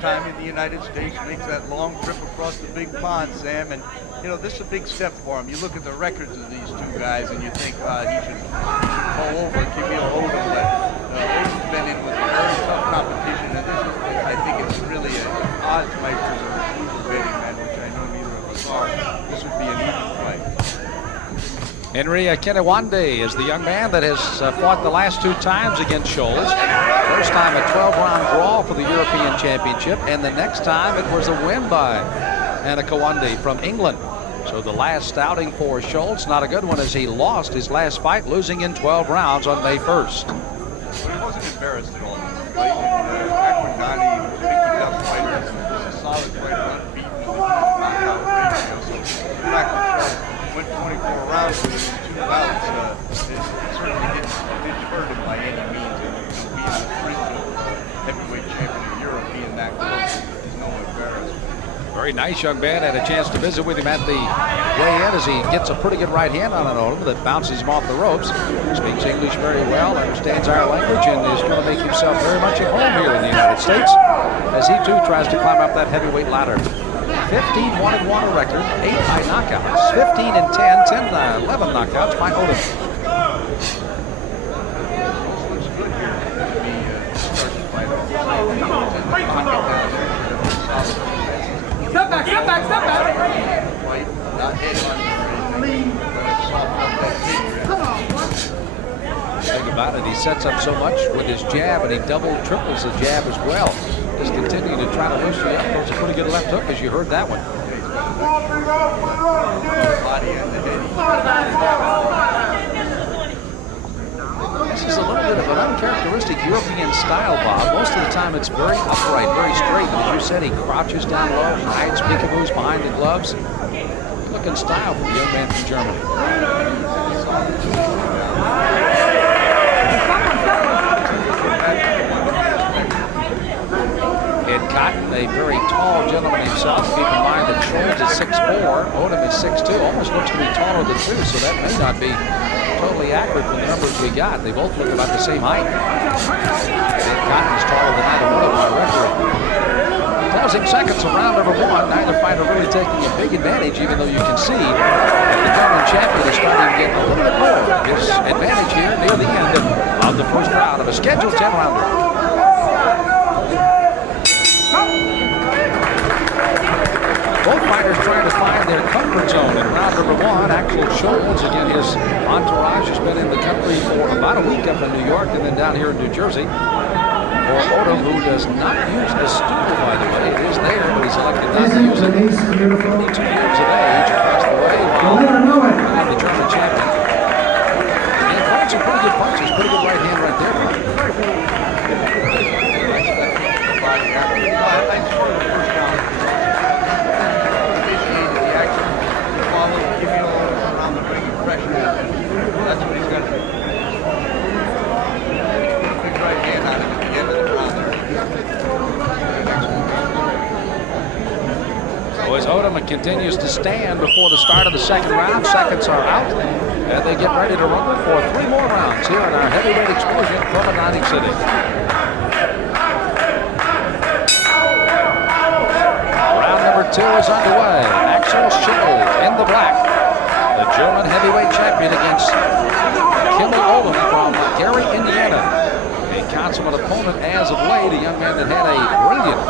time in the United States, makes that long trip across the big pond, Sam, and this is a big step for him. You look at the records of these two guys, and you think he should pull over Kimmuel Odum, but Odum's been in with very tough competition, and I think it's really an odds makers or a betting man, which I know neither of us are. This would be an even fight. Henry Kinewande is the young man that has fought the last 2 times against Schulz. First time a 12-round draw for the European Championship, and the next time it was a win by Kinewande from England. So the last outing for Schulz, not a good one, as he lost his last fight, losing in 12 rounds on May 1st. But he wasn't embarrassed at all in this fight. He was a pretty tough fighter. He's a solid fighter, unbeaten with knockout ratio. So the fact that Schulz went 24 rounds with him in 2 bouts, it certainly didn't hurt him by any means. And being the fringe heavyweight champion of Europe, being that close is no embarrassment. Very nice young man. Had a chance to visit with him at the weigh-in as he gets a pretty good right hand on an Odum that bounces him off the ropes. Speaks English very well, understands our language, and is going to make himself very much at home here in the United States as he too tries to climb up that heavyweight ladder. 15-1-1 record, 8 by knockouts, 15-10, 10 by 11 knockouts by Odum. Looks good here to be starting to fight off. Step back, step back, step back. Fight, not head on or anything, but it's soft up that figure. Think about it, he sets up so much with his jab, and he triples the jab as well. Just continue to try to loosen you up. Throws a pretty good left hook, as you heard that one. Body and the head. This is a little bit of an uncharacteristic European style, Bob. Most of the time it's very upright, very straight. But as you said, he crouches down low, hides peekaboos behind the gloves. Good looking style for the young man from Germany. Ed Cotton, a very tall gentleman himself. Keep in mind that Schulz is 6'4", Odum is 6'2", almost looks to be taller than 2, so that may not be totally accurate from the numbers we got. They both look about the same height. Ed Cotton is taller than either one of my referee. Closing seconds of round number 1. Neither fighter really taking a big advantage, even though you can see the German champion is starting to get a little bit more of his advantage here near the end of the first round of a scheduled 10-rounder. Both fighters trying to find their comfort zone in round number 1. Axel Schulz, again, his entourage has been in the country for about a week up in New York and then down here in New Jersey. For Odum, who does not use the stool, by the way. It is there, but he's elected not to use it. 32 years of age across the way while the German champion. And he throws some pretty good punches, pretty good right hand right there. That's what he's got to do. Big right hand on him at the end of the round there. So as Odum continues to stand before the start of the second round, seconds are out, and they get ready to rumble for 3 more rounds here in our heavyweight explosion from Atlantic City. Round number 2 is underway. Axel Schulz in the black, the German heavyweight champion, against Kimmuel from Gary, Indiana. A consummate opponent as of late, a young man that had a brilliant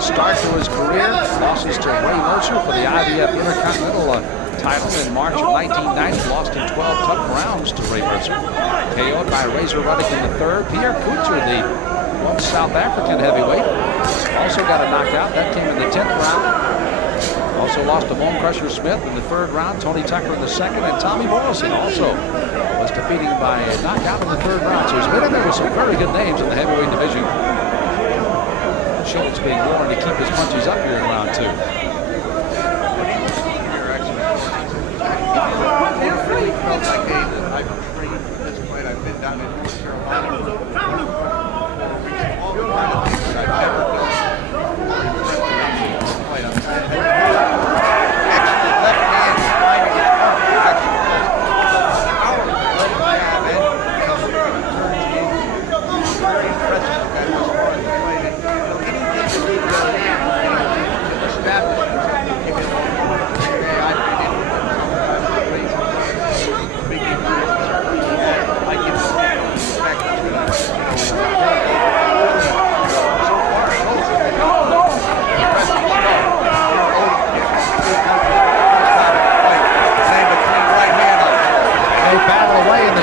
start to his career. Losses to Ray Mercer for the IBF Intercontinental title in March of 1990. Lost in 12 tough rounds to Ray Mercer. KO'd by Razor Ruddock in the 3rd. Pierre Couture, the once South African heavyweight, also got a knockout. That came in the 10th round. Also lost to Bone Crusher Smith in the 3rd round, Tony Tucker in the 2nd, and Tommy Morrison also was defeated by a knockout in the 3rd round. So he's been in there with some very good names in the heavyweight division. Schulz being warned to keep his punches up here in round 2. Really felt like, hey, I've trained for this fight. I've been down in North Carolina for 4 weeks. All the kind of things that I've never done.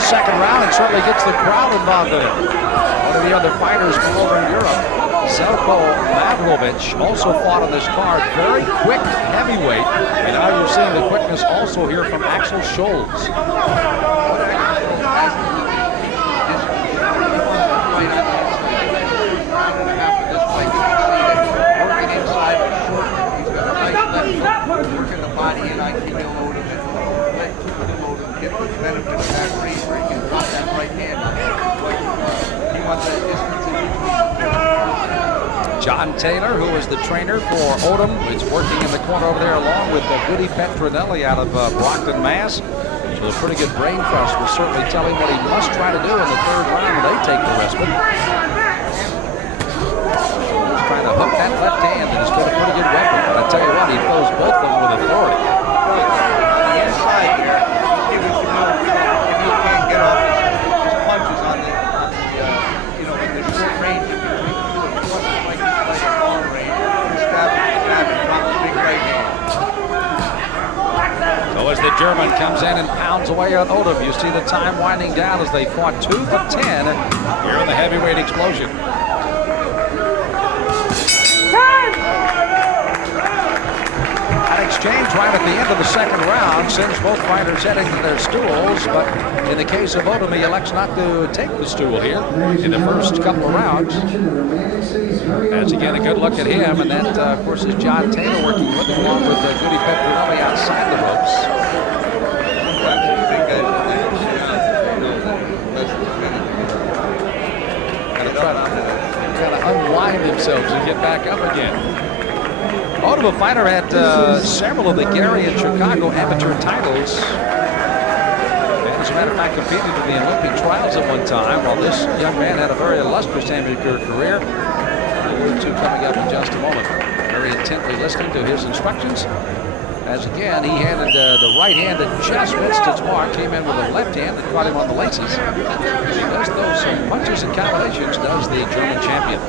second round and certainly gets the crowd involved in it. One of the other fighters from over in Europe, Selko Mavlovich, also fought on this card. Very quick heavyweight. And now you're seeing the quickness also here from Axel Schulz. Working the body in Kimmuel Odum and let Odum get the benefit of that reach where he can drop that right hand on him. He wants that distance in between. John Taylor, who is the trainer for Odum, is working in the corner over there along with Goody Petronelli out of Brockton, Mass. So a pretty good brain trust will certainly tell him what he must try to do in the third round when they take the respite. He's trying to hook that left hand, and he's got a pretty good weapon. But I tell you what, he throws both of them with authority. On the inside there, giving Kimmuel can't get off his punches on the in the short range in between the two. He wants to like a long range. Stab and drop the big right hand. So as the German comes in and pounds away on Odum, you see the time winding down as they fought 2 for 10 here in the heavyweight explosion. Exchange right at the end of the second round sends both fighters heading to their stools, but in the case of Odum, he elects not to take the stool here in the first couple of rounds. As again, a good look at him, and that, of course, is John Taylor working with him along with Goody Petronelli outside the ropes. Trying to unwind themselves and get back up again. Odum, a fighter, had several of the Gary and Chicago amateur titles. And as a matter of fact, competed in the Olympic trials at one time, while this young man had a very illustrious amateur career. We'll two coming up in just a moment. Very intently listening to his instructions. As again, he handed the right hand that just missed its mark, came in with a left hand that caught him on the laces. He does those punches and combinations, does the German champion.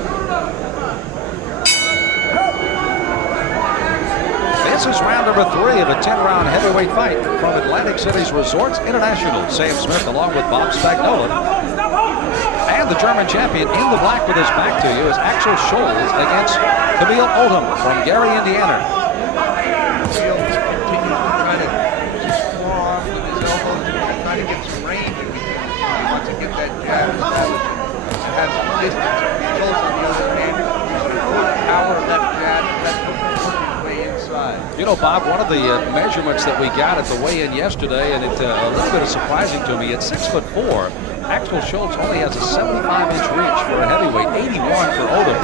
This is round number 3 of a 10-round heavyweight fight from Atlantic City's Resorts International. Sam Smith along with Bob Spagnola. And the German champion in the black with his back to you is Axel Schulz against Kimmuel Odum from Gary, Indiana. Schulz continues to try to forearm with his elbows and try to get some range in between. He wants to get that jab established and have some distance. Schulz, on the other hand, uses a power left jab that's working his way inside. You know, Bob, one of the measurements that we got at the weigh-in yesterday, and it a little bit surprising to me, at 6'4", Axel Schulz only has a 75-inch reach for a heavyweight, 81 for Odum.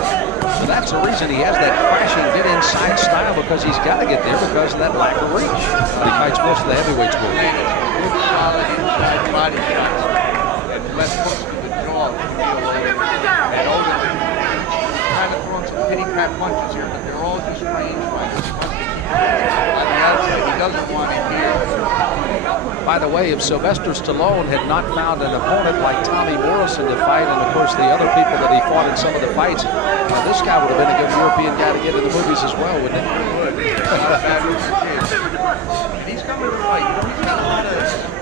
So that's the reason he has that crashing, get inside style, because he's got to get there because of that lack of reach. He fights most of the heavyweights with. Good, solid inside body shots and left hooks to the jaw. And Odum kind of throwing some pity-pat punches here, but they're all just range fights. On the outside, he doesn't want it here. By the way, if Sylvester Stallone had not found an opponent like Tommy Morrison to fight, and of course the other people that he fought in some of the fights, this guy would have been a good European guy to get in the movies as well, wouldn't he? He would. Not a bad looking kid. And he's coming to fight. You know, he's got a lot of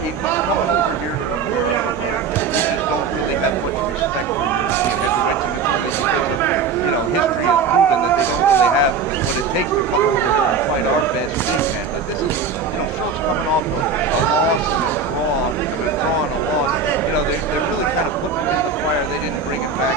he's coming over here. They just don't really have much respect for heavyweights in this you know, history has proven that they don't really have what it takes to come over here and fight our best man. But this is, you know, Schulz coming off a loss and a draw, drawing a loss. You know, they're really kind of putting it in the fire. They didn't bring it back.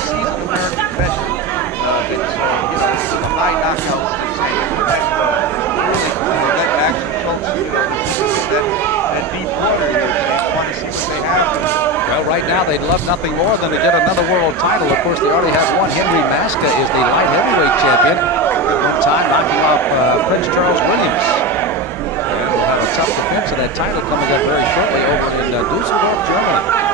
Seasoned American veteran that's, you know, a high knockout sensation. Really cool. Let Axel Schulz, you know, that deep water here. They want to see what they have. Well, right now they'd love nothing more than to get another world title. Of course, they already have one. Henry Maska is the light heavyweight champion. One time knocking off Prince Charles Williams. And we'll have a tough defense of that title coming up very shortly over in Dusseldorf, Germany.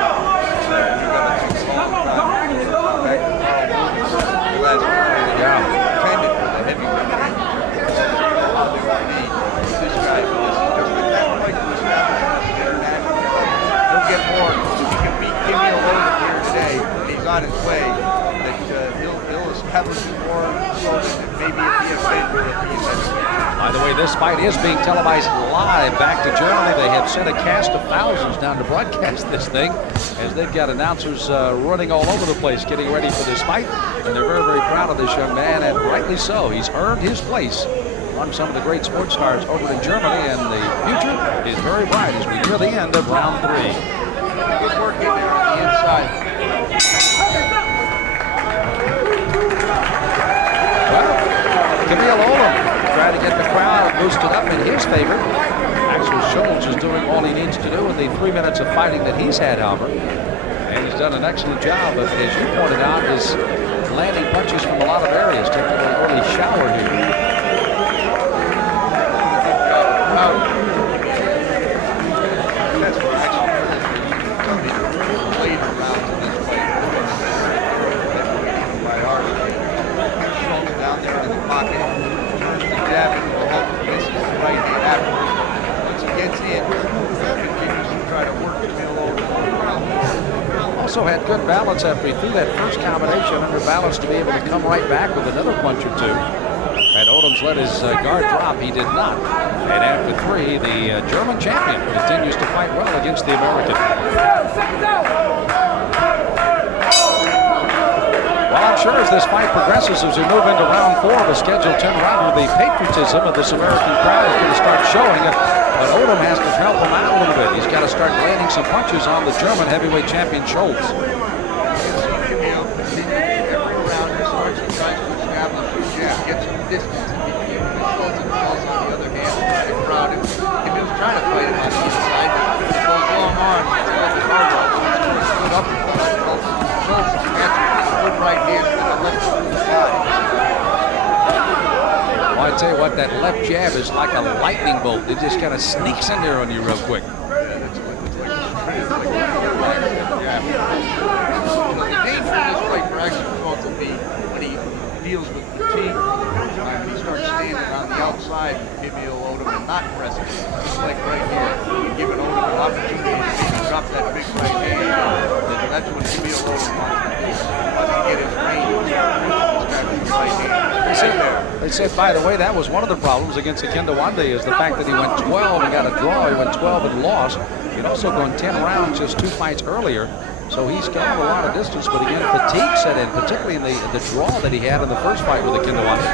On his way, that he'll establish more so that maybe it'll be a favor at the event. I By the way, this fight is being televised live back to Germany. They have sent a cast of thousands down to broadcast this thing, as they've got announcers running all over the place getting ready for this fight. And they're very, very proud of this young man, and rightly so. He's earned his place among some of the great sports stars over in Germany, and the future is very bright as we near the end of round 3. Good work in there on the inside. Well, Kimmuel trying to get the crowd boosted up in his favor. Axel Schulz is doing all he needs to do in the 3 minutes of fighting that he's had, Albert. And he's done an excellent job, but as you pointed out, is landing punches from a lot of areas, taking an early shower here. That's what actually played around to this fight. By ours. Schulz down there in the pocket. Turns the jab into a hook. Misses the right hand afterwards. Once he gets in, continues to try to work Kimmuel over. Also had good balance after he threw that first combination under balance to be able to come right back with another punch or two. Had Odum's let his guard drop, he did not. And after 3, the German champion continues to fight well against the American. Well, I'm sure as this fight progresses, as we move into round 4 of a scheduled 10 rounder, the patriotism of this American crowd is going to start showing. But Odum has to help him out a little bit. He's got to start landing some punches on the German heavyweight champion Schulz. Kimmuel continues every round he starts and tries to establish his jab, get some distance in between Schulz and Schulz on the other hand. The crowd, Kimmuel's trying to fight him on the inside. Those long arms, it's a little hard on him. He's good up and Schulz answers with a good right hand with a left to the side. Well, I tell you what, that left jab is like a lightning bolt. It just kind of sneaks in there on you real quick. The danger in this fight for Axel Schulz will be when he deals with fatigue. When he starts standing on the outside with Kimmuel, Odum, and not pressing. Just like right here, giving Odum an opportunity to drop that big right hand. That's what Kimmuel Odum wants to do. Wants to get his range. This guy with the right hand. They said, by the way, that was one of the problems against Akinde Wande, is the fact that he went 12 and got a draw. He went 12 and lost. He'd also gone 10 rounds just 2 fights earlier. So he's got a lot of distance, but again, fatigue set in, particularly in the draw that he had in the first fight with Akinde Wande.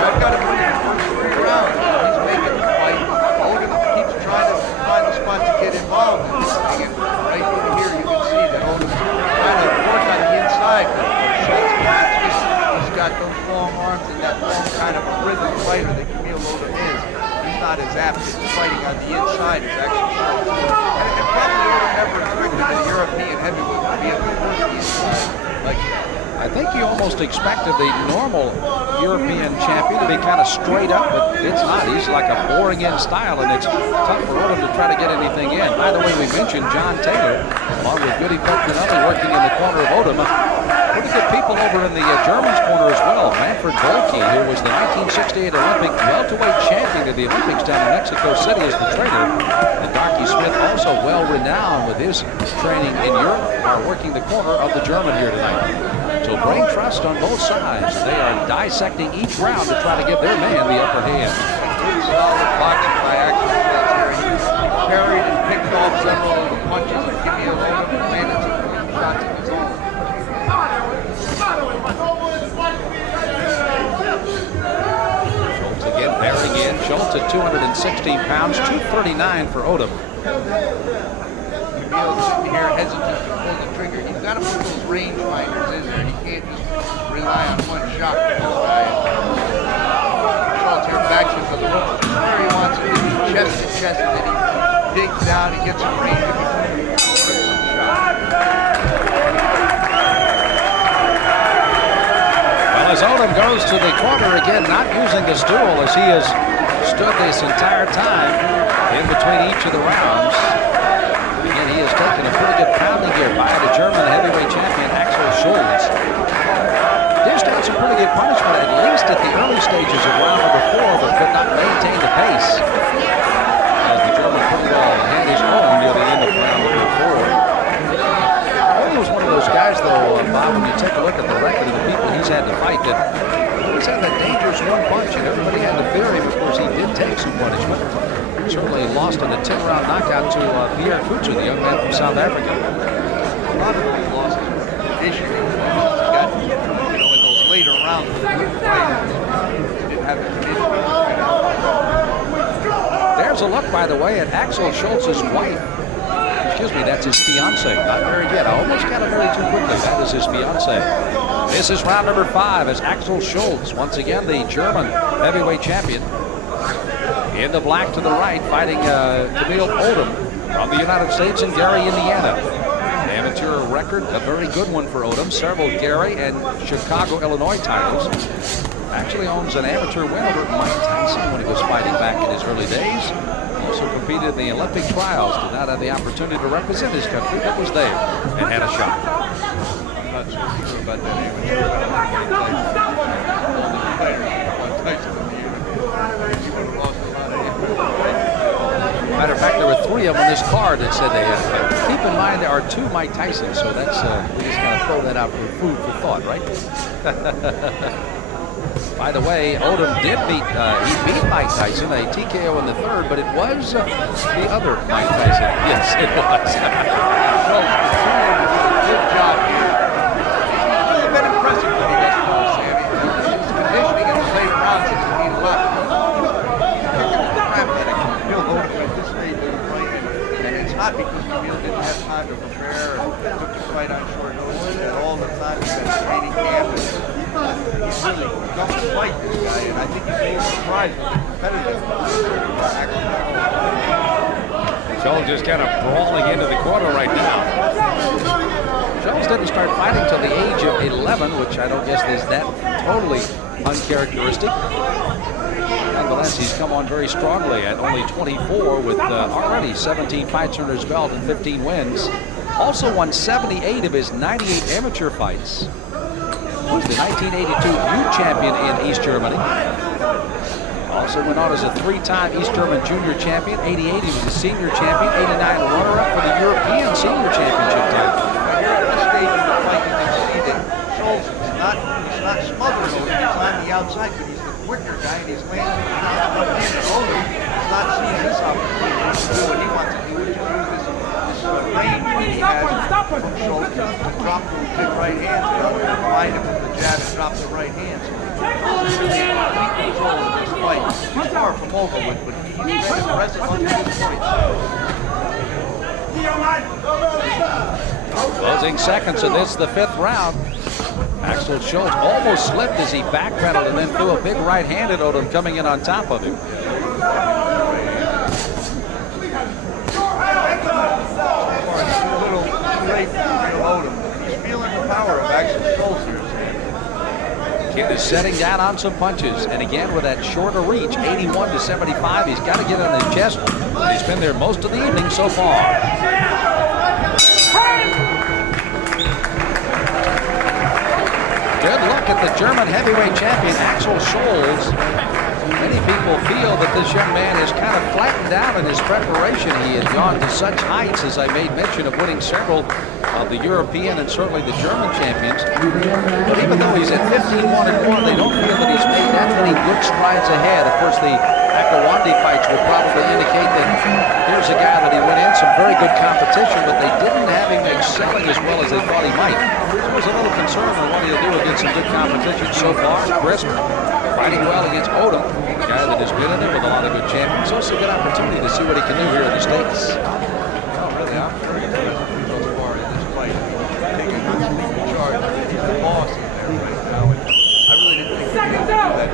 I've got to put in the first 3 rounds. He's making the fight. Odum keeps trying to find a spot to get involved. And right over here, you can see that Odum's trying to work on the inside. He's got those long arms and that long kind of a rhythm fighter that Kimmuel Odum is. He's not as apt at fighting on the inside as actually Schulz. And probably Odum never expected a European heavyweight to be able to work the inside like that. I think you almost expected the normal European champion to be kind of straight up, but it's not. He's like a boring-in style, and it's tough for Odum to try to get anything in. By the way, we mentioned John Taylor, along with Goody Putmanelli, working in the corner of Odum. Pretty good people over in the Germans' corner as well. Manfred Bolke, who was the 1968 Olympic welterweight champion of the Olympics down in Mexico City, as the trainer. And Darky Smith, also well-renowned with his training in Europe, are working the corner of the German here tonight. So brain trust on both sides. They are dissecting each round to try to give their man the upper hand. Good solid boxing by Axel Schulz here. He parried and picked off several of the punches of Kimmuel Odum and landed some good shots of his own. Schulz again bearing in. Schulz at 216 pounds, 239 for Odum. Kimmuel's sitting here hesitant to pull the trigger. You've got to put those range finders in there. You can't just rely on one shot to this guy. Schulz here backs into the hook. Where he wants it to be chest to chest, and then he digs down and gets some range in between. Well, as Odum goes to the corner again, not using the stool as he has stood this entire time in between each of the rounds. Again, he has taken a pretty good pounding here by the German heavyweight champion, Axel Schulz. Dished out some pretty good punishment, at least at the early stages of round number 4, but could not maintain the pace. As the German pretty well had his own near the end of round number 4. Odum was one of those guys, though, Bob, when you take a look at the record of the people he's had to fight, that he's had that dangerous one punch, and everybody had to fear him. Of course, he did take some punishment. Certainly lost in a 10-round knockout to Pierre Kutu, the young man from South Africa. A lot of these losses were conditioning. He got, in those later rounds, he didn't have the conditioning. There's a look, by the way, at Axel Schulz's wife. Excuse me, that's his fiance. Not married yet. I almost got it married too quickly. That is his fiance. This is round number 5 as Axel Schulz, once again the German heavyweight champion. In the black to the right, fighting Kimmuel Odum from the United States in Gary, Indiana. An amateur record, a very good one for Odum. Several Gary and Chicago, Illinois titles. Actually owns an amateur win over Mike Tyson when he was fighting back in his early days. Also competed in the Olympic trials. Did not have the opportunity to represent his country, but was there and had a shot. I'm not so sure about that even. Matter of fact, there were 3 of them on this card that said they had to fight. Keep in mind there are 2 Mike Tysons, so that's we just kind of throw that out for food for thought, right? By the way, Odum did beat Mike Tyson, a TKO in the 3rd, but it was the other Mike Tyson. Yes, it was. Good job here. It's been impressive when he does well, Sammy. His conditioning in the late rounds is he left. Kimmuel Odum at this stage of the fight, and it's not because Kimmuel didn't have time to prepare and took the fight on short notice. He had all the time he's been training camp. He's really come to fight this guy, and I think he's a little surprised with the competitive Axel. Schulz just kind of brawling into the corner right now. Schulz didn't start fighting till the age of 11, which I don't guess is that totally uncharacteristic. Nonetheless, he's come on very strongly at only 24 with already 17 fights under his belt and 15 wins. Also won 78 of his 98 amateur fights. Was the 1982 youth champion in East Germany. Also went on as a 3-time East German junior champion. 88, he was the senior champion. 89, runner-up for the European senior championship title. Here at this stage of the fight, you can see that Schulz is not smothering Odum. He's on the outside, but he's the quicker guy, and he's landing Odum. He's not seeing this opportunity to do what he wants to do, which is use this range that he has from Schulz to drop those big right hands, find him with the jab and drop the right hands. Schulz is in complete control of this fight. He's far from over with, but he's very impressive under this point. Closing seconds of this, the 5th round. Axel Schulz almost slipped as he backpedaled and then threw a big right hand at Odum, coming in on top of him. He's feeling the power of Axel Schulz here. Kid is setting down on some punches, and again with that shorter reach, 81 to 75, he's got to get on his chest. He's been there most of the evening so far. Good look at the German heavyweight champion, Axel Schulz. Many people feel that this young man is kind of flattened out in his preparation. He has gone to such heights, as I made mention of winning several of the European and certainly the German champions. But even though he's at 15-1-1, they don't feel that he's made that many good strides ahead. Of course, the Akawandi fights would probably indicate that here's a guy that he went in some very good competition, but they didn't have him excelling as well as they thought he might. There was a little concern on what he'll do against some good competition so far. Crisp, fighting well against Odum, a guy that has been in there with a lot of good champions. Also a good opportunity to see what he can do here in the States. Well, really, I'm very impressed so far in this fight. Taking complete charge. He's the boss in there right now, and I really didn't think he could do that.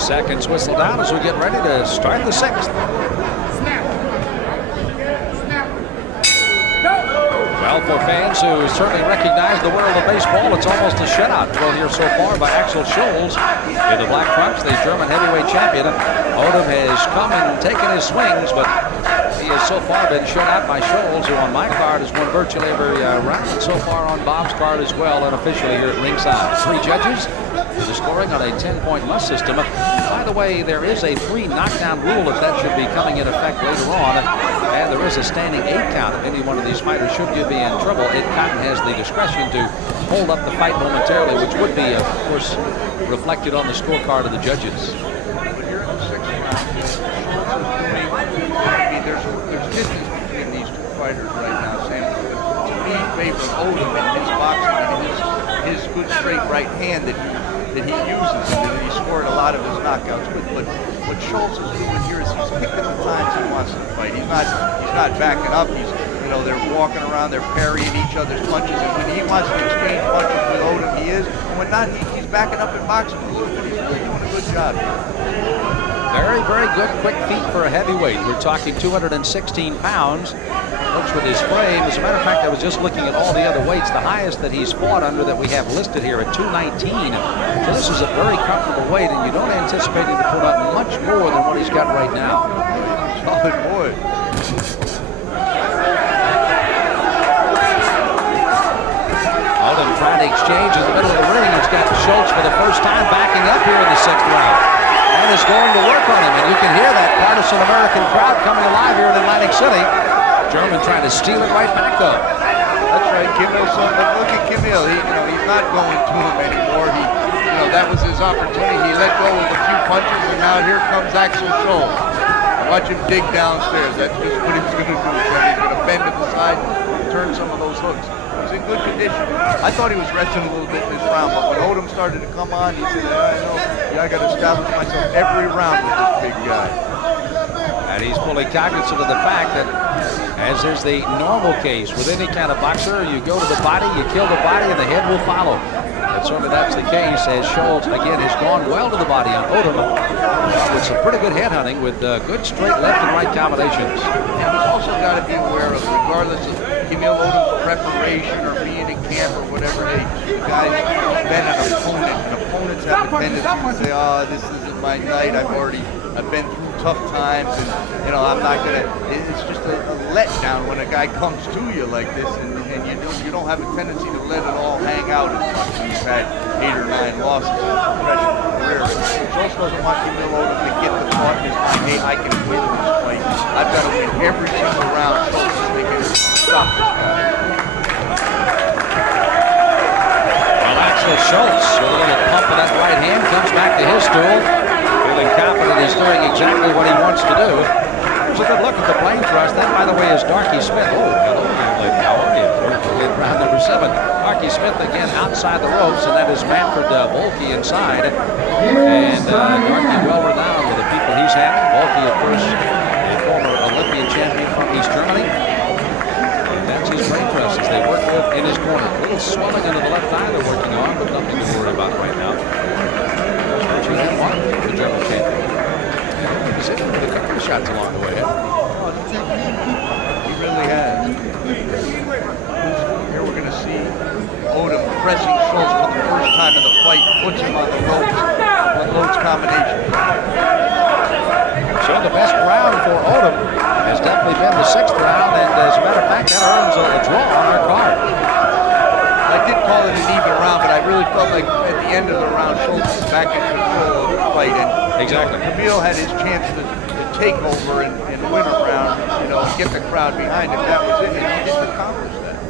Seconds whistle down as we get ready to start the 6th. Well, for fans who certainly recognize the world of baseball, it's almost a shutout thrown here so far by Axel Schulz in the black trunks, the German heavyweight champion. Odum has come and taken his swings, but he has so far been shut out by Schulz, who on my card has won virtually every round, and so far on Bob's card as well, unofficially here at ringside. 3 judges for the scoring on a 10-point must system. By the way, there is a 3 knockdown rule if that should be coming in effect later on. And there is a standing 8 count of any one of these fighters. Should you be in trouble, Ed Cotton has the discretion to hold up the fight momentarily, which would be, of course, reflected on the scorecard of the judges. But you're in the 6th round. I mean, there's distance between these two fighters right now, Sam. To me, favor Odum in his boxing and his good straight right hand that he uses and that he scored a lot of his knockouts with. But what Schulz is doing here is he's picking the times he wants to fight. He's not backing up. They're walking around, they're parrying each other's punches, and when he wants to exchange punches with Odum, he is. And when not, he's backing up and boxing a little bit. He's really doing a good job here. Very, very good quick feet for a heavyweight. We're talking 216 pounds. Looks with his frame. As a matter of fact, I was just looking at all the other weights. The highest that he's fought under that we have listed here at 219. So this is a very comfortable weight, and you don't anticipate him to put on much more than what he's got right now. Solid boy. Odum trying to exchange in the middle of the ring. He's got Schulz for the first time backing up here in the 6th round. And is going to work on him. And you can hear that partisan American crowd coming alive here in Atlantic City. German trying to steal it right back up. That's right, Kimmuel. Look at Kimmuel. He's not going to him anymore. That was his opportunity. He let go with a few punches, and now here comes Axel Schulz. Watch him dig downstairs. That's just what he's going to do. He's going to bend to the side and turn some of those hooks. He's in good condition. I thought he was resting a little bit in this round, but when Odum started to come on, he said, I got to establish myself every round with this big guy. And he's fully cognizant of the fact that, as is the normal case with any kind of boxer, you go to the body, you kill the body, and the head will follow. And certainly that's the case, as Schulz, again, has gone well to the body on Odum with some pretty good head hunting with good straight left and right combinations. And he's also got to be aware of, regardless of Kimmuel Odum's preparation or being in camp or whatever, the guy's been an opponent, and opponents have a tendency to say, this isn't my night, I've been through tough times, and I'm not gonna. It's just a letdown when a guy comes to you like this, and you don't have a tendency to let it all hang out as much when you've had 8 or 9 losses in his professional career. Schulz doesn't want Kimmuel Odum to get the thought in his mind, hey, I can win this fight. I've got to win every single round. Schulz is thinking, stop this guy. Well, Axel Schulz with a little pump of that right hand comes back to his stool, feeling confident he's doing exactly what he wants to do. There's a good look at the plane thrust. That, by the way, is Darky Smith. Oh, hello, young how are you? In round number 7. Darky Smith again outside the ropes, and that is Manfred Volke inside. And Darky well renowned with the people he's had. Volke, of course, a former Olympian champion from East Germany. And that's his brain thrust as they work with in his corner. A little swelling into the left eye they're working on, but nothing to worry about right now. She had one, the German champion. He's hit with a couple of shots along the way. He really has. Here we're going to see Odum pressing Schulz for the first time in the fight, puts him on the ropes with Lode's combination. So the best round for Odum has definitely been the 6th round, and as a matter of fact, that earns a draw on our card. I did call it an even round, but I really felt like at the end of the round, Schulz was back in control of the fight. And exactly. Kimmuel had his chance to take over and win a round, get the crowd behind him. That was it, and he didn't accomplish that.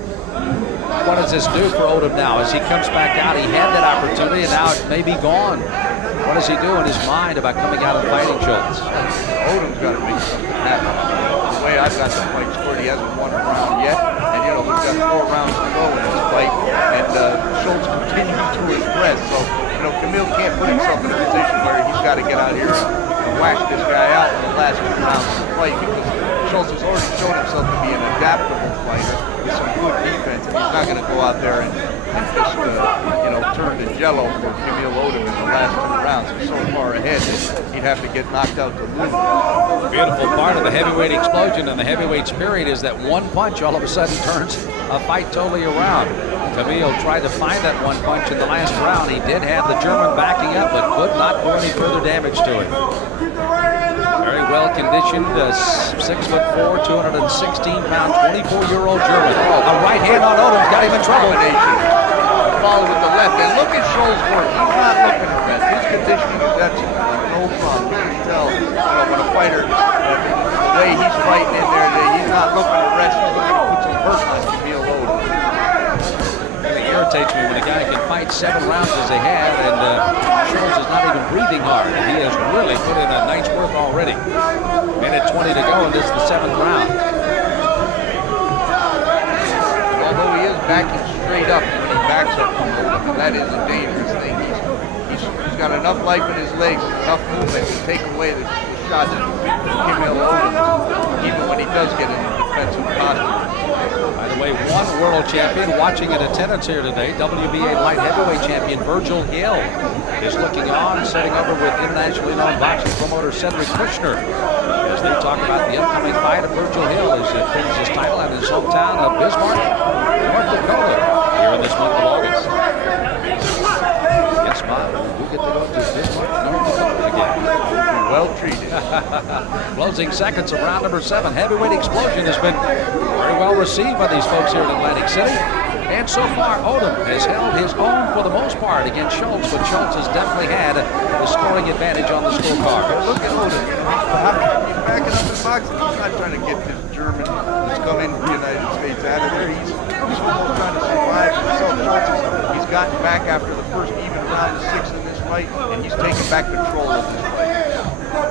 What does this do for Odum now? As he comes back out, he had that opportunity, and now it may be gone. What does he do in his mind about coming out and fighting Schulz? Odum's got to make something happen. The way I've got the fight scored, he hasn't won a round yet. And, we've got 4 rounds to go in this fight. And Schulz continues to impress. So, Kimmuel can't put himself in a position where he's got to get out here and whack this guy out in the last 2 rounds of the fight, because Schulz has already shown himself to be an adaptable fighter with some good defense. And he's not going to go out there and just, turn to jello for Kimmuel Odum in the last 2 rounds. He's so far ahead that he'd have to get knocked out to lose. Beautiful part of the heavyweight explosion and the heavyweight spirit is that one punch all of a sudden turns a fight totally around. Kimmuel tried to find that one punch in the last round. He did have the German backing up, but could not do any further damage to it. Very well conditioned, 6'4", 216-pound, 24-year-old German. A right hand on Odom's got him in trouble. Follow with the left, and look at Schulz work. He's not looking to rest. His conditioning is excellent. No problem. You can tell when a fighter way he's fighting in there today, he's not looking to rest. He's looking to put some hurt on Kimmuel Odum. It irritates me when a guy can fight 7 rounds as they have, and Schulz is not even breathing hard. He has really put in a night's work already. Minute 20 to go, and this is the 7th round. Although he is backing straight up, when he backs up from Odum, that is a dangerous thing. He's got enough life in his legs, enough movement to take away the shot that Kimmuel Odum, even when he does get in a defensive posture. By the way, one world champion watching in attendance here today, WBA light heavyweight champion Virgil Hill is looking on, setting over with internationally known boxing promoter Cedric Kushner as they talk about the upcoming fight of Virgil Hill as he defends his title at his hometown of Bismarck, North Dakota, here in this month of August. Yes, Bob, we get to go to Bismarck, North Dakota again. Well treated. Closing seconds of round number 7. Heavyweight explosion has been very well received by these folks here in Atlantic City. And so far, Odum has held his own for the most part against Schulz, but Schulz has definitely had the scoring advantage on the scorecard. But look at Odum. He's backing up his boxing. He's not trying to get this German who's come into the United States out of there. He's almost trying to survive himself. He's gotten back after the first even round of 6 in this fight, and he's taken back control of this fight. Good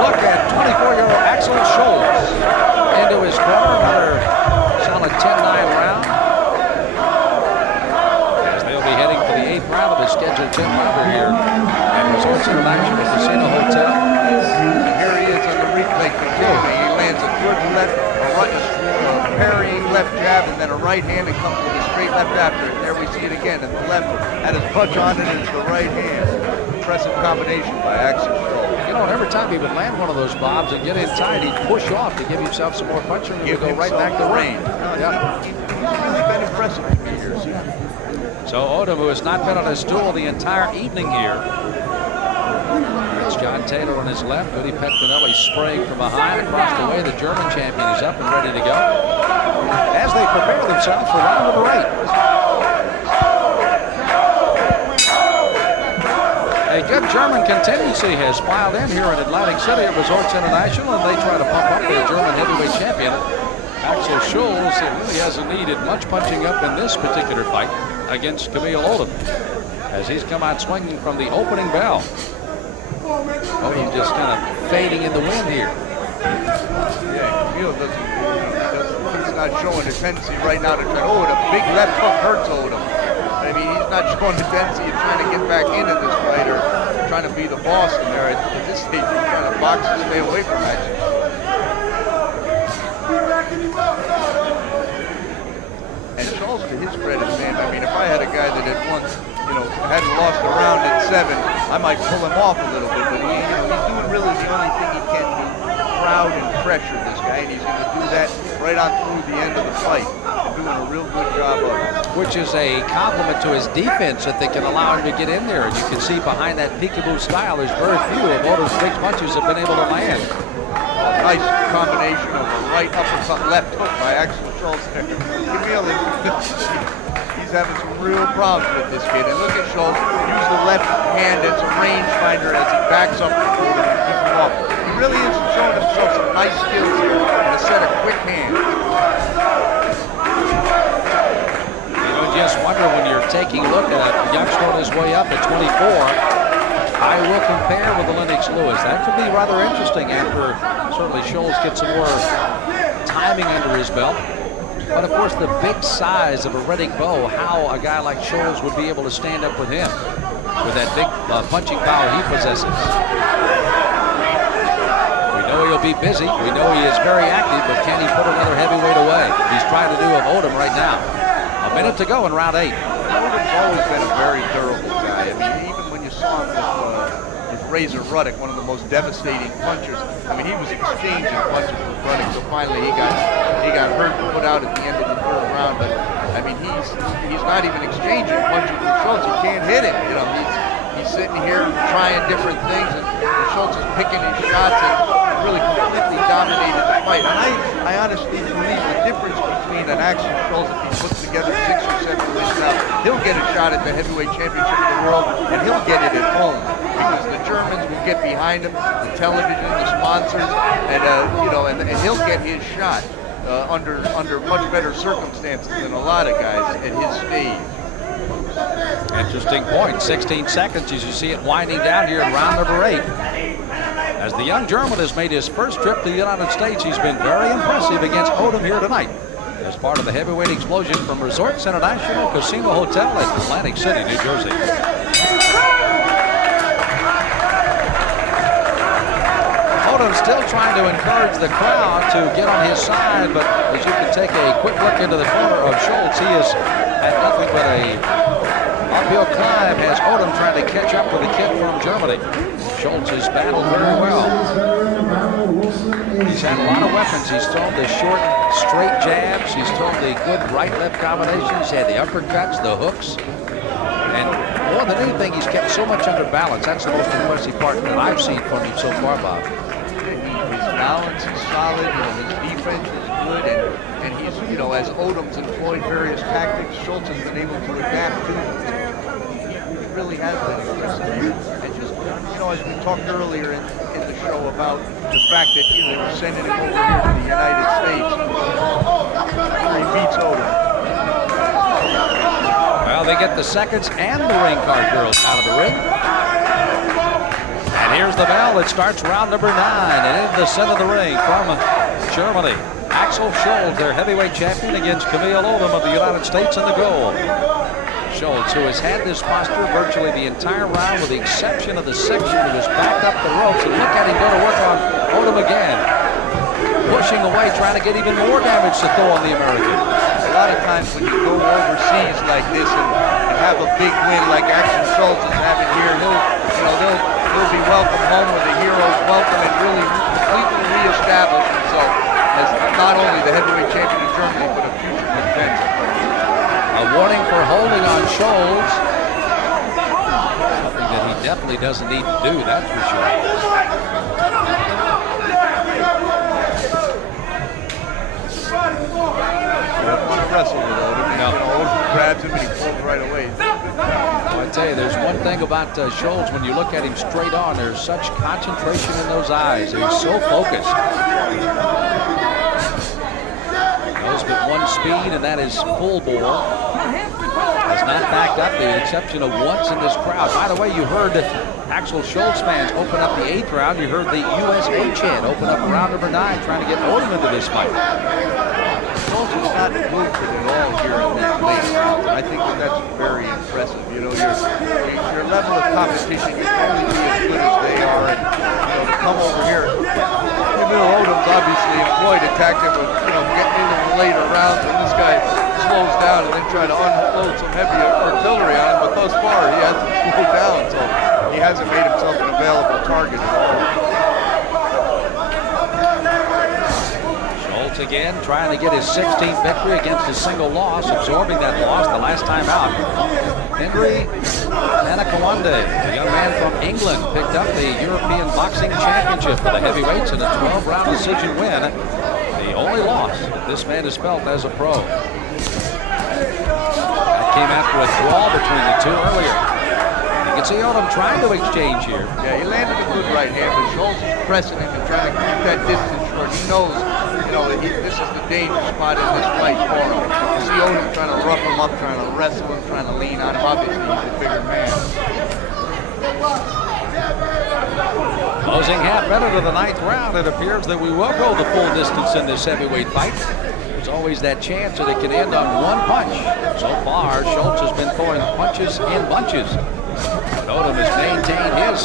look at 24-year-old Axel Schulz into his corner. Another solid 10-9 round. As they'll be heading for the 8th round of his scheduled 10-rounder here at Resorts International Casino Hotel. Here he is in the replay continuing. He lands a good left, a parrying left jab, and then a right hand and comes with a straight left after it. There we see it again, and the left had his punch on it, and it's the right hand. Impressive combination by Axel Schulz. You know, and every time he would land one of those bobs and get in tight, he'd push off to give himself some more punch, and he would go right back to range. Yeah. He's really been impressive to me here. So Odum, who has not been on his stool the entire evening here. It's John Taylor on his left. Goody Petronelli spraying from behind across the way. The German champion is up and ready to go as they prepare themselves for round number 8. A good German contingency has filed in here in Atlantic City at Resorts International, and they try to pump up their German heavyweight champion. Axel Schulz really hasn't needed much punching up in this particular fight against Kimmuel Odum, as he's come out swinging from the opening bell. Odum just kind of fading in the wind here. Yeah, Kimmuel he's not showing a tendency right now to try. Oh, and a big left hook hurts Odum. I mean, he's not showing the tendency of trying to get back into this fight or trying to be the boss in there. At this stage, he's trying to box and stay away from action. And Schulz, to his credit, man, I mean, if I had a guy that had once, hadn't lost a round at 7, I might pull him off a little bit, but he's doing really the only thing he can do, crowd and pressure this guy, and he's going to do that right on through the end of the fight. They're doing a real good job of it. Which is a compliment to his defense that they can allow him to get in there. And you can see behind that peekaboo style, there's very few of Odum's big punches have been able to land. Nice combination of a right uppercut, left hook by Axel Schulz there. Kimmuel, he's having some real problems with this kid. And look at Schulz use the left hand as a rangefinder as he backs up the Odum and keep him off. He really is showing himself some nice skills here and a set of quick hands. You just wonder when you're taking a look at a youngster on his way up at 24. I will compare with the Lennox Lewis. That could be rather interesting after certainly Schulz gets some more timing under his belt. But of course, the big size of a Riddick Bowe, how a guy like Schulz would be able to stand up with him with that big punching power he possesses. We know he'll be busy. We know he is very active, but can he put another heavyweight away? He's trying to do of Odum right now. A minute to go in round 8. Odum's always been a very durable guy. I mean, even when you saw him with Razor Ruddock, one of the most devastating punchers. I mean, he was exchanging punches with Ruddock, so finally he got hurt and put out at the end of the 3rd round. But I mean, he's not even exchanging punches with Schulz. He can't hit him. He's sitting here trying different things, and Schulz is picking his shots and really completely dominated the fight. And I honestly believe the difference between an Axel Schulz, if he puts together 6 or competition now, he'll get a shot at the heavyweight championship of the world, and he'll get it at home because the Germans will get behind him, the television, the sponsors, and and he'll get his shot under much better circumstances than a lot of guys at his stage. Interesting point. 16 seconds as you see it winding down here in round number 8. As the young German has made his first trip to the United States, he's been very impressive against Odum here tonight as part of the heavyweight explosion from Resorts International Casino Hotel in Atlantic City, New Jersey. Odum still trying to encourage the crowd to get on his side, but as you can take a quick look into the corner of Schulz, he has had nothing but a uphill climb as Odum trying to catch up with the kid from Germany. Schulz has battled very well. He's had a lot of weapons. He's thrown the short, straight jabs. He's thrown the good right-left combinations. He's had the uppercuts, the hooks. And more than anything, he's kept so much under balance. That's the most impressive part that I've seen from him so far, Bob. His balance is solid, his defense is good, and he's, as Odum's employed various tactics, Schulz has been able to adapt to them. He really has been impressive. And just, as we talked earlier in the show about the fact that they were sending him over here to the United States, he beats Odum. Well, they get the seconds and the ring card girls out of the ring. And here's the bell. It starts round number 9. And in the center of the ring from Germany, Axel Schulz, their heavyweight champion, against Kimmuel Odum of the United States in the gold. Schulz, who has had this posture virtually the entire round with the exception of the section that was backed up the ropes. And look at him go to work on Odum again. Pushing away, trying to get even more damage to throw on the American. A lot of times when you go overseas like this and have a big win like Axel Schulz is having here, he'll be welcome home with a hero's welcome and really completely reestablish himself as not only the heavyweight champion of Germany, but a future contender. A warning for holding on Schulz. Something that he definitely doesn't need to do, that's for sure. You don't want to wrestle with Odum. No. Odum grabs him and he pulls right away. Well, I tell you, there's one thing about Schulz. When you look at him straight on, there's such concentration in those eyes. He's so focused. Goes with one speed, and that is full bore. Has not backed up, with the exception of once in this crowd. By the way, you heard Axel Schulz fans open up the 8th round. You heard the USA chant open up round number 9, trying to get Odum into this fight. Schulz has not moved it at all here in this late round. I think that's very impressive. Your level of competition, you can only be as good as they are, and to come over here. Kimmuel Odum's obviously employed a tactic of getting into the later rounds when this guy slows down and then try to unload some heavy artillery on him. But thus far, he hasn't slowed down, so he hasn't made himself an available target at all. Again, trying to get his 16th victory against a single loss, absorbing that loss the last time out. Henry Manakawande, a young man from England, picked up the European Boxing Championship for the heavyweights in a 12-round decision win. The only loss this man has felt as a pro. That came after a draw between the two earlier. You can see Odum trying to exchange here. Yeah, he landed a good right hand, but Schulz is pressing him and trying to keep that distance short. He knows this is the danger spot in this fight for him. You see Odum trying to rough him up, trying to wrestle him, trying to lean on him. Obviously, he's a bigger man. Closing half minute of the 9th round, it appears that we will go the full distance in this heavyweight fight. There's always that chance that it can end on one punch. So far, Schulz has been throwing punches in bunches. But Odum has maintained his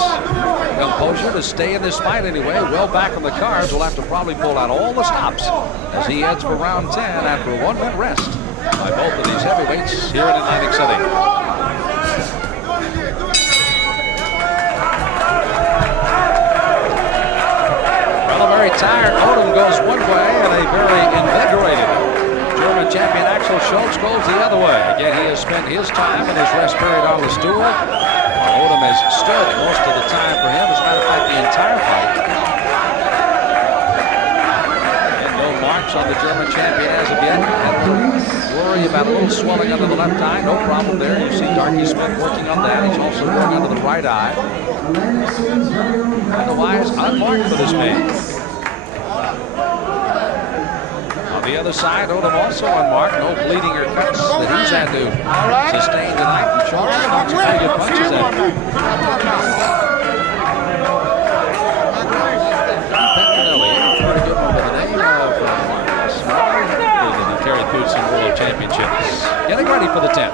composure to stay in this fight anyway. Well back on the cards. We'll have to probably pull out all the stops as he heads for round 10 after a 1-minute rest by both of these heavyweights here in Atlantic City. Well, a very tired Odum goes one way and a very invigorated German champion Axel Schulz goes the other way. Again, he has spent his time and his rest period on the stool. Odum has stood most of the time for him. As a matter of fact, the entire fight. And no mark ropes on the German champion as of yet. And worry about a little swelling under the left eye. No problem there. You see Darky Smith working on that. He's also working under the right eye. Otherwise, unmarked for this man. On the other side, Odum also unmarked. No bleeding or cuts that he's had to sustain tonight. And Schulz knocks a few good punches at him. Pretty good one by the name of Terry Coots in World Championships. Getting ready for the 10th.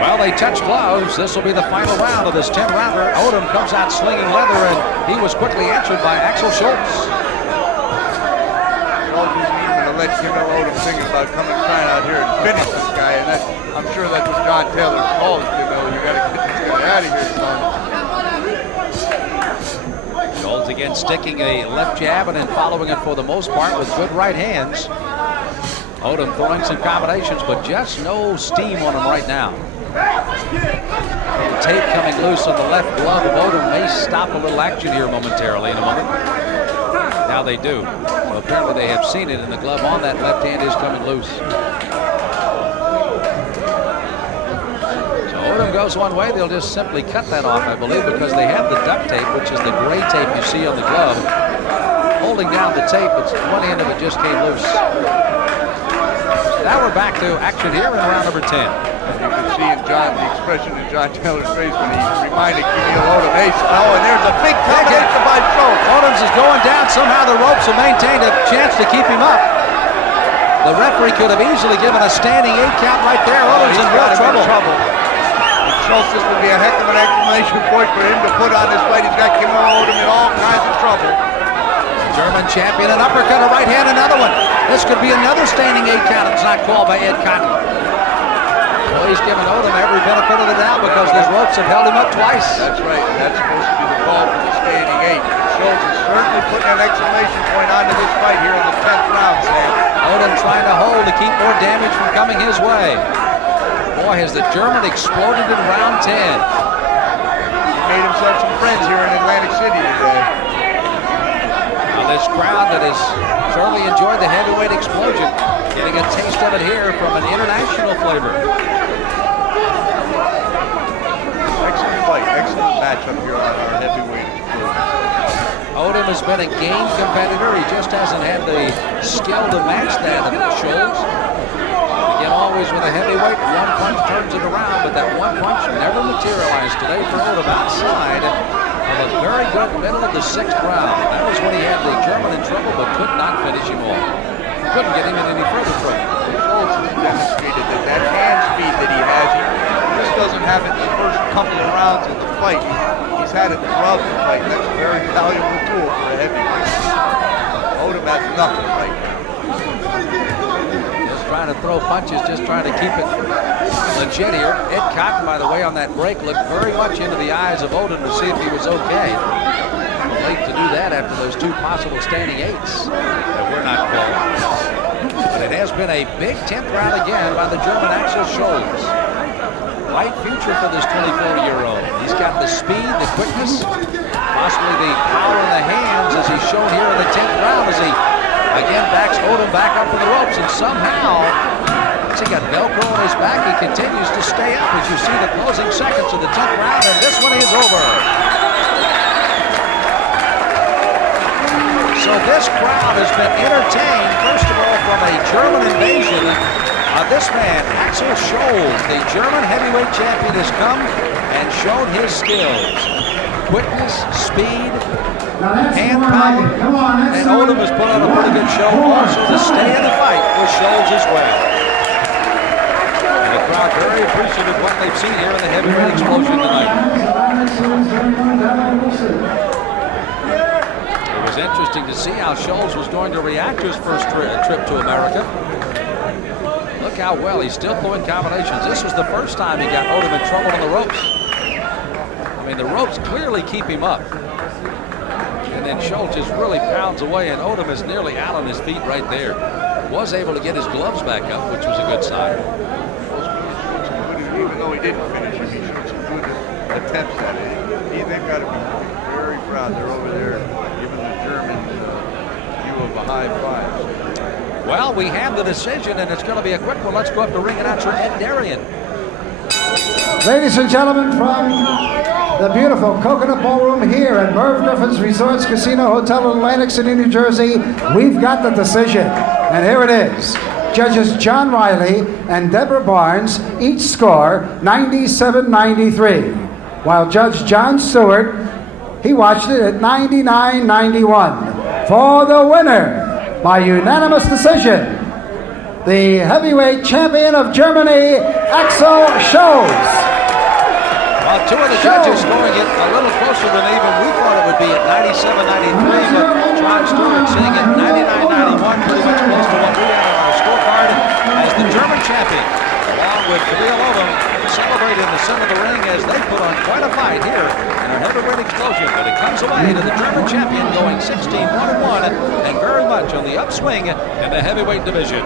Well, they touch gloves. This will be the final round of this 10-rounder. Odum comes out slinging leather, and he was quickly answered by Axel Schulz. Schulz isn't even going to let Kimmuel Odum thinking about coming trying out here and finish this guy, and I'm sure that's what John Taylor called Kimmuel. You got to get this guy out of here, son. Schulz again sticking a left jab and then following it for the most part with good right hands. Odum throwing some combinations, but just no steam on him right now. The tape coming loose on the left glove of Odum may stop a little action here momentarily in a moment. Now they do. So apparently they have seen it, and the glove on that left hand is coming loose. So Odum goes one way. They'll just simply cut that off, I believe, because they have the duct tape, which is the gray tape you see on the glove, holding down the tape, but one end of it just came loose. Now we're back to action here in round number 10. You can see in John the expression in John Taylor's face when he reminded Kimmuel Odum, hey, and there's a big combination by Schulz. Odum's is going down. Somehow the ropes have maintained a chance to keep him up. The referee could have easily given a standing 8 count right there. Odum's in real trouble. Schulz, this would be a heck of an exclamation point for him to put on this fight. He's got Kimmuel Odum in all kinds of trouble. German champion, an uppercut, a right hand, another one. This could be another standing 8 count. It's not called by Ed Cotton. Well, he's given Odum every benefit of the doubt because those ropes have held him up twice. That's right. That's supposed to be the call for the standing 8. Schulz is certainly putting an exclamation point onto this fight here in the 10th round, Sam. Odum trying to hold to keep more damage from coming his way. Boy, has the German exploded in round 10. He made himself some friends here in Atlantic City today. This crowd that has certainly enjoyed the heavyweight explosion, getting a taste of it here from an international flavor. Excellent fight, excellent matchup here on our heavyweight explosion. Odum has been a game competitor. He just hasn't had the skill to match that of Schulz. Again, always with a heavyweight, one punch turns it around, but that one punch never materialized today for Odum outside of a very good middle of the 6th round. That was when he had the German in trouble, but could not finish him off. Couldn't get him in any further trouble. Schulz has demonstrated that hand speed that he has, he just doesn't have it in the first couple of rounds of the fight. He's had it throughout the fight. That's a very valuable tool for a heavyweight. Odum has nothing right now. Just trying to throw punches, just trying to keep it legit here. Ed Cotton, by the way, on that break looked very much into the eyes of Odum to see if he was okay. Late to do that after those 2 possible standing 8s that were not called. But it has been a big 10th round again by the German Axel Schulz. Bright future for this 24-year-old. He's got the speed, the quickness, possibly the power in the hands as he's shown here in the 10th round as he again backs Odum back up in the ropes, and somehow he got Velcro on his back. He continues to stay up as you see the closing seconds of the 10th round, and this one is over. So this crowd has been entertained, first of all, from a German invasion of this man, Axel Schulz. The German heavyweight champion has come and shown his skills. Quickness, speed, hand power, and Odum has put on a pretty good show also to stay in the fight with Schulz as well. And the crowd very appreciative of what they've seen here in the heavyweight explosion tonight. It was interesting to see how Schulz was going to react to his first trip to America. Look how well he's still throwing combinations. This was the first time he got Odum in trouble on the ropes. I mean, the ropes clearly keep him up. And then Schulz just really pounds away, and Odum is nearly out on his feet right there. Was able to get his gloves back up, which was a good sign. Even though he didn't finish him, he showed some good attempts at it. They've got to be very proud. They're over there giving the German a high prize. Well, we have the decision, and it's going to be a quick one. Let's go up to ring announcer Ed Darian. Ladies and gentlemen, from the beautiful Coconut Ballroom here at Merv Griffin's Resorts Casino Hotel in Atlantic City, New Jersey, we've got the decision. And here it is. Judges John Riley and Deborah Barnes each score 97-93, while Judge John Stewart, he watched it at 99-91. For the winner, by unanimous decision, the heavyweight champion of Germany, Axel Schulz. Well, two of the judges scoring it a little closer than even we thought it would be at 97-93, but John Stewart seeing it 99-91, pretty much close to what we had on our scorecard as the German champion, along with Odum, celebrating in the center of the ring as they put on quite a fight here in a heavyweight explosion. But it comes away to the German champion going 16-1-1 and very much on the upswing in the heavyweight division.